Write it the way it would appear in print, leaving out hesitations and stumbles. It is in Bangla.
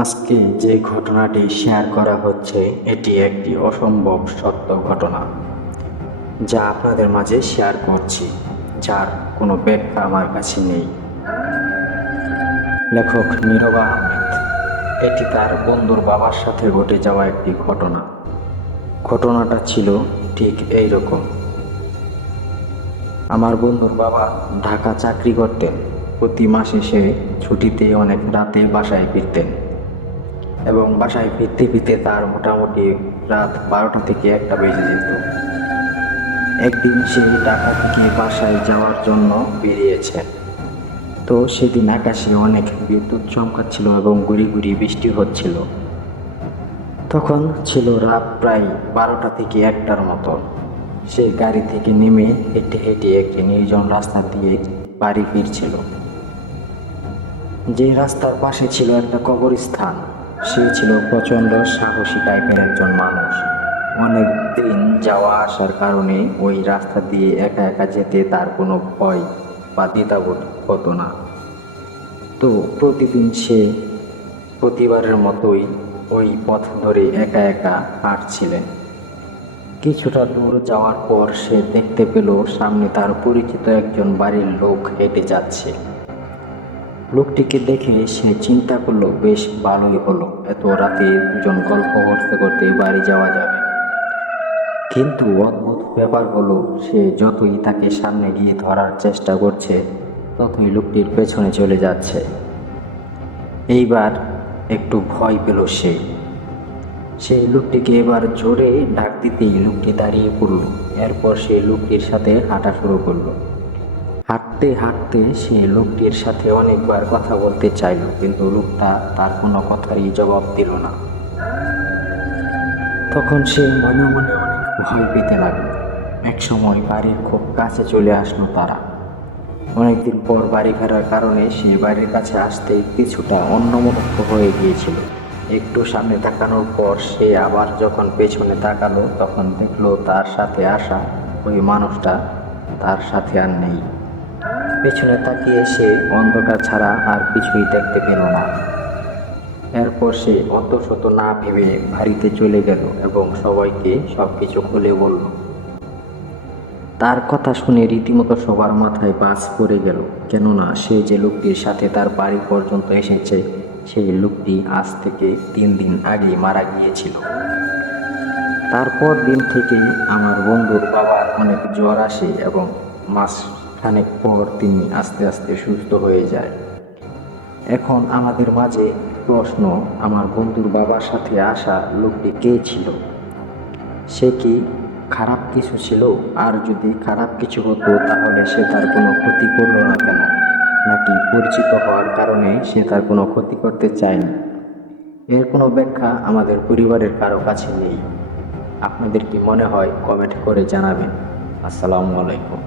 আজকে যে ঘটনাটি শেয়ার করা হচ্ছে এটি একটি অসম্ভব সত্য ঘটনা, যা আপনাদের মাঝে শেয়ার করছি, যার কোনো ব্যাখ্যা আমার কাছে নেই। লেখক নীরব আহমেদ। এটি তার বন্ধুর বাবার সাথে ঘটে যাওয়া একটি ঘটনা। ঘটনাটা ছিল ঠিক এই রকম। আমার বন্ধুর বাবা ঢাকা চাকরি করতেন। প্রতি মাসে সে ছুটিতে অনেক রাতে বাসায় ফিরতেন এবং বাসায় ফিরতে ফিরতে তার মোটামুটি রাত 12টা থেকে 1টা বেজে যেত। একদিন সে ঢাকা থেকে বাসায় যাওয়ার জন্য বেরিয়েছে। তো সেদিন আকাশে অনেক বিদ্যুৎ চমকাচ্ছিল এবং গুড়ি গুড়ি বৃষ্টি হচ্ছিল। তখন ছিল রাত প্রায় 12টা থেকে 1টার মতো। সে গাড়ি থেকে নেমে হেঁটে হেঁটে একটি নির্জন রাস্তা দিয়ে বাড়ি ফিরছিল। যে রাস্তার পাশে ছিল একটা কবরস্থান। সে ছিল প্রচণ্ড সাহসী টাইপের একজন মানুষ। অনেক দিন যাওয়া আসার কারণে ওই রাস্তা দিয়ে একা একা যেতে তার কোনো ভয় বা দ্বিধাবোধ হতো না। তো প্রতিদিন সে প্রতিবারের মতোই ওই পথ ধরে একা একা হাঁটছিলেন। কিছুটা দূর যাওয়ার পর সে দেখতে পেল সামনে তার পরিচিত একজন বাড়ির লোক হেঁটে যাচ্ছে। লোকটিকে দেখে সে চিন্তা করলো, বেশ ভালোই হলো, এত রাতে দুজন গল্প করতে করতে বাড়ি যাওয়া যাবে। কিন্তু অদ্ভুত ব্যাপার হলো, সে যতই তাকে সামনে গিয়ে ধরার চেষ্টা করছে ততই লোকটির পেছনে চলে যাচ্ছে। এইবার একটু ভয় পেল সে। সেই লোকটিকে এবার জোরে ডাক দিতেই লোকটি দাঁড়িয়ে পড়ল। এরপর সে লোকটির সাথে হাঁটা শুরু করলো। হাঁটতে হাঁটতে সে লোকটির সাথে অনেকবার কথা বলতে চাইল, কিন্তু লোকটা তার কোনো কথারই জবাব দিল না। তখন সে মনে মনে অনেক ভয় পেতে লাগলো। এক সময় বাড়ির খুব কাছে চলে আসলো তারা। অনেকদিন পর বাড়ি ফেরার কারণে সে বাড়ির কাছে আসতে কিছুটা অন্যমনস্ক হয়ে গিয়েছিল। একটু সামনে তাকানোর পর সে আবার যখন পেছনে তাকালো তখন দেখলো তার সাথে আসা ওই মানুষটা তার সাথে আর নেই। পেছনে তাকিয়ে সে অন্ধকার ছাড়া আর কিছুই দেখতে পেল না। এরপর সে অন্তঃসত্ত্ব না ভেবে বাড়িতে চলে গেল এবং সবাইকে সবকিছু খুলে বলল। তার কথা শুনে রীতিমতো সবার মাথায় বাজ পড়ে গেল, কেননা সে যে লোকটির সাথে তার বাড়ি পর্যন্ত এসেছে সেই লোকটি আজ থেকে 3 দিন আগে মারা গিয়েছিল। তারপর দিন থেকেই আমার বন্ধুর বাবার অনেক জ্বর আসে এবং মাসখানেক পর তিনি আস্তে আস্তে সুস্থ হয়ে যায়। এখন আমাদের মাঝে প্রশ্ন, আমার বন্ধুর বাবার সাথে আসা লোকটি কে ছিল? সে কি খারাপ কিছু ছিল? আর যদি খারাপ কিছু হতো তাহলে সে তার কোনো ক্ষতি করলো না কেন? নাকি পরিচিত হওয়ার কারণে সে তার কোনো ক্ষতি করতে চায়নি? এর কোনো ব্যাখ্যা আমাদের পরিবারের কারো কাছে নেই। আপনাদের কি মনে হয় কমেন্ট করে জানাবেন। আসসালামু আলাইকুম।